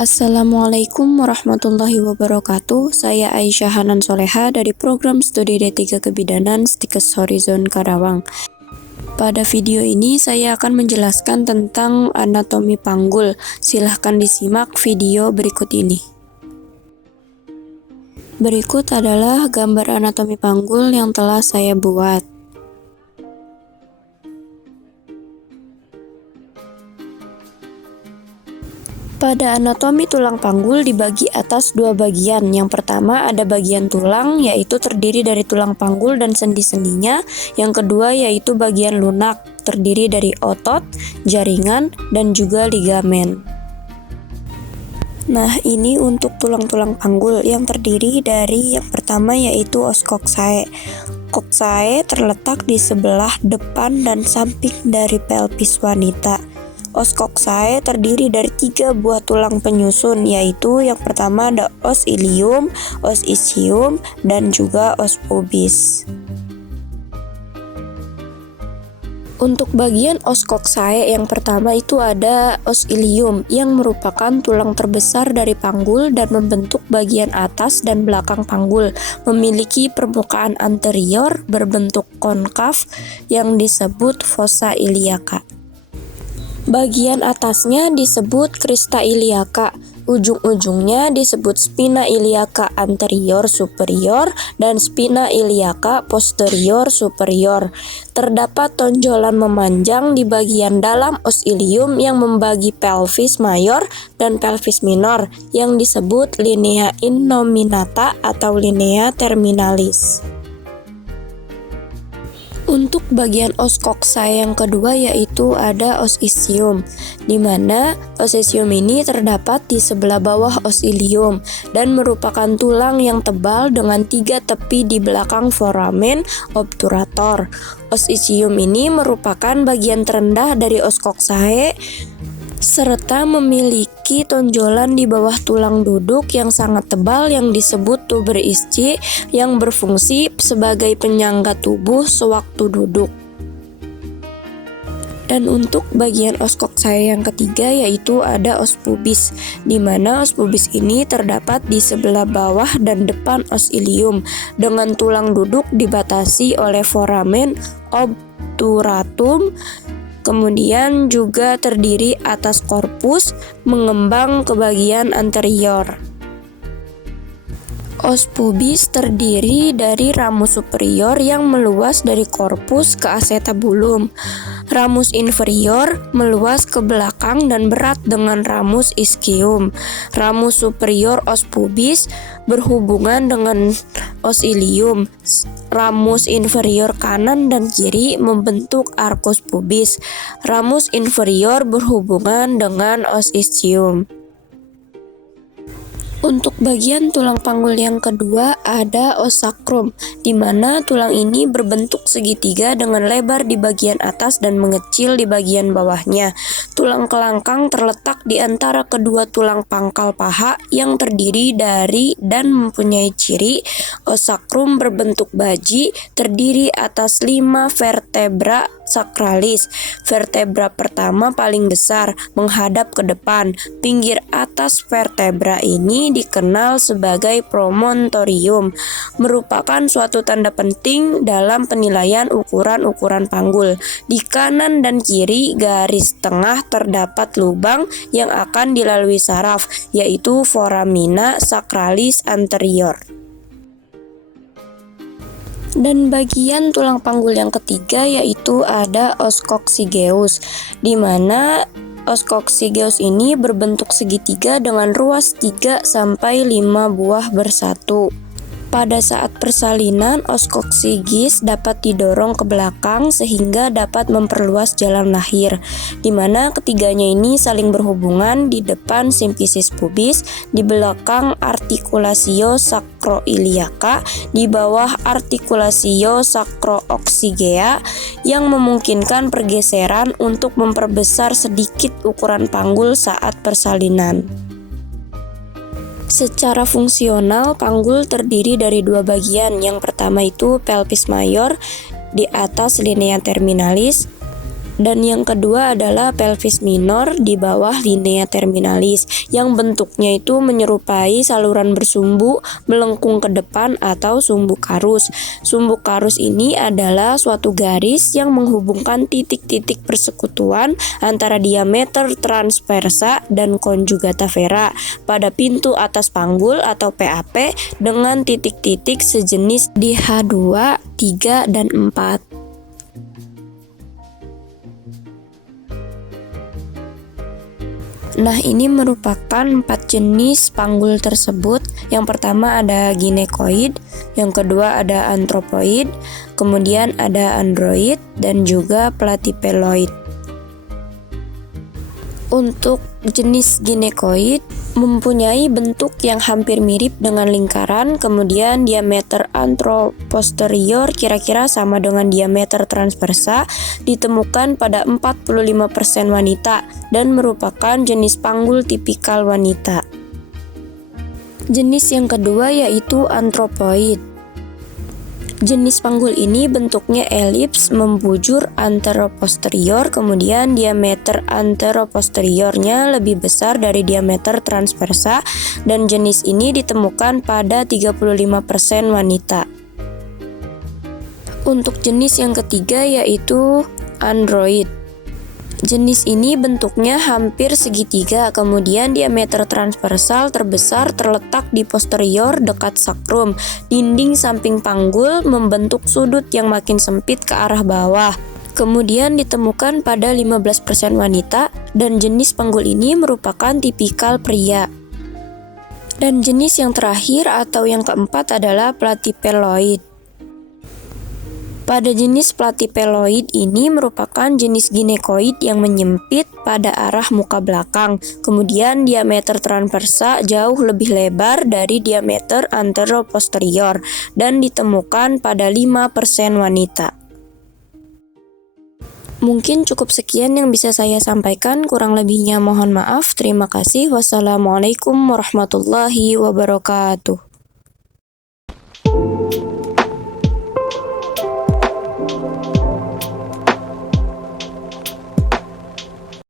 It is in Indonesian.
Assalamualaikum warahmatullahi wabarakatuh. Saya Aisyah Hanan Soleha dari program studi D3 Kebidanan Stikes Horizon Karawang. Pada video ini saya akan menjelaskan tentang anatomi panggul. Silahkan disimak video berikut ini. Berikut adalah gambar anatomi panggul yang telah saya buat. Pada anatomi tulang panggul dibagi atas dua bagian. Yang pertama ada bagian tulang, yaitu terdiri dari tulang panggul dan sendi-sendinya. Yang kedua yaitu bagian lunak, terdiri dari otot, jaringan, dan juga ligamen. Nah, ini untuk tulang-tulang panggul yang terdiri dari yang pertama yaitu os coccyx. Coccyx terletak di sebelah depan dan samping dari pelvis wanita. Os coccyx terdiri dari 3 buah tulang penyusun, yaitu yang pertama ada os ilium, os ischium, dan juga os pubis. Untuk bagian os coccyx yang pertama itu ada os ilium yang merupakan tulang terbesar dari panggul dan membentuk bagian atas dan belakang panggul, memiliki permukaan anterior berbentuk konkav yang disebut fossa iliaca. Bagian atasnya disebut crista iliaca, ujung-ujungnya disebut spina iliaca anterior superior dan spina iliaca posterior superior. Terdapat tonjolan memanjang di bagian dalam os ilium yang membagi pelvis mayor dan pelvis minor yang disebut linea innominata atau linea terminalis. Untuk bagian os coccyx yang kedua yaitu ada os ischium, di mana os ischium ini terdapat di sebelah bawah os ilium dan merupakan tulang yang tebal dengan 3 tepi di belakang foramen obturator. Os ischium ini merupakan bagian terendah dari os coccyx serta memiliki tonjolan di bawah tulang duduk yang sangat tebal yang disebut tuber ischi yang berfungsi sebagai penyangga tubuh sewaktu duduk. Dan untuk bagian os coccyx yang ketiga yaitu ada os pubis, di mana os pubis ini terdapat di sebelah bawah dan depan os ilium dengan tulang duduk dibatasi oleh foramen obturatum. Kemudian juga terdiri atas korpus mengembang ke bagian anterior. Os pubis terdiri dari ramus superior yang meluas dari korpus ke acetabulum. Ramus inferior meluas ke belakang dan berat dengan ramus ischium. Ramus superior os pubis berhubungan dengan os ilium. Ramus inferior kanan dan kiri membentuk arcus pubis. Ramus inferior berhubungan dengan os ischium. Untuk bagian tulang panggul yang kedua ada os sacrum, di mana tulang ini berbentuk segitiga dengan lebar di bagian atas dan mengecil di bagian bawahnya. Tulang kelangkang terletak di antara kedua tulang pangkal paha yang terdiri dari dan mempunyai ciri os sacrum berbentuk baji, terdiri atas 5 vertebra sacralis. Vertebra pertama paling besar menghadap ke depan. Pinggir atas vertebra ini dikenal sebagai promontorium, merupakan suatu tanda penting dalam penilaian ukuran-ukuran panggul. Di kanan dan kiri garis tengah terdapat lubang yang akan dilalui saraf, yaitu foramina sacralis anterior. Dan bagian tulang panggul yang ketiga yaitu ada os coccygeus, di mana os coccygeus ini berbentuk segitiga dengan ruas 3 sampai 5 buah bersatu. Pada saat persalinan, os coccygeus dapat didorong ke belakang sehingga dapat memperluas jalan lahir, di mana ketiganya ini saling berhubungan di depan simfisis pubis, di belakang articulatio sacroiliaca, di bawah articulatio sacrooxygea yang memungkinkan pergeseran untuk memperbesar sedikit ukuran panggul saat persalinan. Secara fungsional, panggul terdiri dari 2 bagian. Yang pertama itu pelvis mayor di atas linea terminalis Dan yang kedua adalah pelvis minor di bawah linea terminalis yang bentuknya itu menyerupai saluran bersumbu melengkung ke depan atau sumbu karus. Sumbu karus ini adalah suatu garis yang menghubungkan titik-titik persekutuan antara diameter transversa dan conjugata vera pada pintu atas panggul atau PAP dengan titik-titik sejenis di H2, 3, dan 4. Nah, ini merupakan 4 jenis panggul tersebut. Yang pertama ada ginekoid, yang kedua ada antropoid, kemudian ada android, dan juga platypeloid. Untuk jenis ginekoid mempunyai bentuk yang hampir mirip dengan lingkaran, kemudian diameter antroposterior kira-kira sama dengan diameter transversa, ditemukan pada 45% wanita dan merupakan jenis panggul tipikal wanita. Jenis yang kedua yaitu antropoid. Jenis panggul ini bentuknya elips membujur anteroposterior, kemudian diameter anteroposteriornya lebih besar dari diameter transversa, dan jenis ini ditemukan pada 35% wanita. Untuk jenis yang ketiga yaitu android. Jenis ini bentuknya hampir segitiga, kemudian diameter transversal terbesar terletak di posterior dekat sakrum. Dinding samping panggul membentuk sudut yang makin sempit ke arah bawah. Kemudian ditemukan pada 15% wanita, dan jenis panggul ini merupakan tipikal pria. Dan jenis yang terakhir atau yang keempat adalah platypeloid. Pada jenis platypeloid ini merupakan jenis ginekoid yang menyempit pada arah muka belakang. Kemudian diameter transversa jauh lebih lebar dari diameter anteroposterior dan ditemukan pada 5% wanita. Mungkin cukup sekian yang bisa saya sampaikan, kurang lebihnya mohon maaf. Terima kasih. Wassalamualaikum warahmatullahi wabarakatuh.